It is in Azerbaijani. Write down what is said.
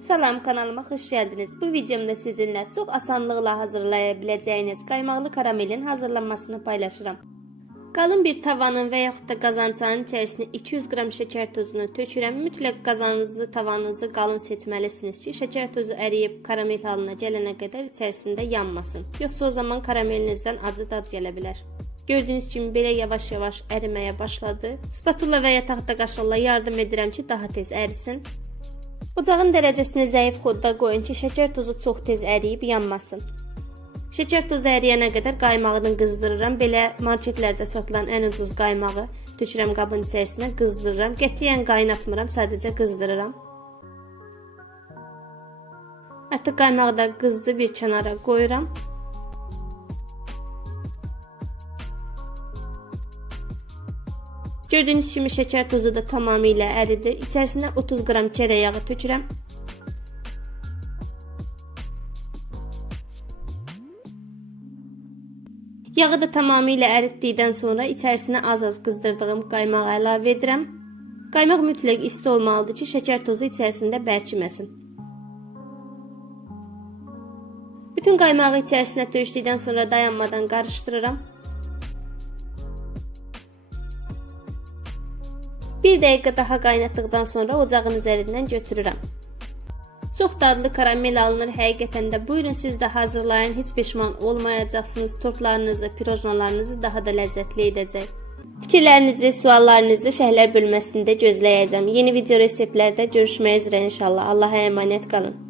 Salam, kanalıma xoş geldiniz. Bu videomda sizinle çok asanlıqla hazırlayabileceğiniz qaymaqlı karamelin hazırlanmasını paylaşıram. Qalın bir tavanın və yaxud da qazançanın içərisinə 200 qram şəkər tozunu tökürəm. Mütləq qazanınızı, tavanınızı qalın seçməlisiniz ki, şəkər tozu əriyib karamel halına gələnə qədər içərisində yanmasın. Yoxsa o zaman karamelinizdən acı dad gələ bilər. Gördüyünüz kimi belə yavaş-yavaş əriməyə başladı. Spatula və ya taxta qaşıqla yardım edirəm ki, daha tez ərisin. Ocağın dərəcəsini zəif xodda qoyun ki, şəkər tozu çox tez əriyib yanmasın. Şəkər tozu əriyənə qədər qaymağını qızdırıram. Belə marketlərdə satılan ən ucuz qaymağı tökürəm qabın içərisinə, qızdırıram. Qətiyyən qaynatmıram, sadəcə qızdırıram. Artıq qaymağı da qızdı, bir kənara qoyuram. Gördüyünüz kimi şəkər tozu da tamamilə əridi. İçərisinə 30 qram çərə yağı tökürəm. Yağı da tamamilə əritdikdən sonra içərisinə az-az qızdırdığım qaymağı əlavə edirəm. Qaymaq mütləq isti olmalıdır ki, şəkər tozu içərisində bərkiməsin. Bütün qaymağı içərisinə tökdükdən sonra dayanmadan qarışdırıram. Bir dəqiqə daha qaynatdıqdan sonra ocağın üzərindən götürürəm. Çox dadlı karamel alınır həqiqətən də. Buyurun siz də hazırlayın, heç peşman olmayacaqsınız. Tortlarınızı, pirojnalarınızı daha da ləzzətli edəcək. Fikirlərinizi, suallarınızı şərhlər bölməsində gözləyəcəm. Yeni video reseptlərdə görüşmək üzrə inşallah. Allah'a emanet qalın.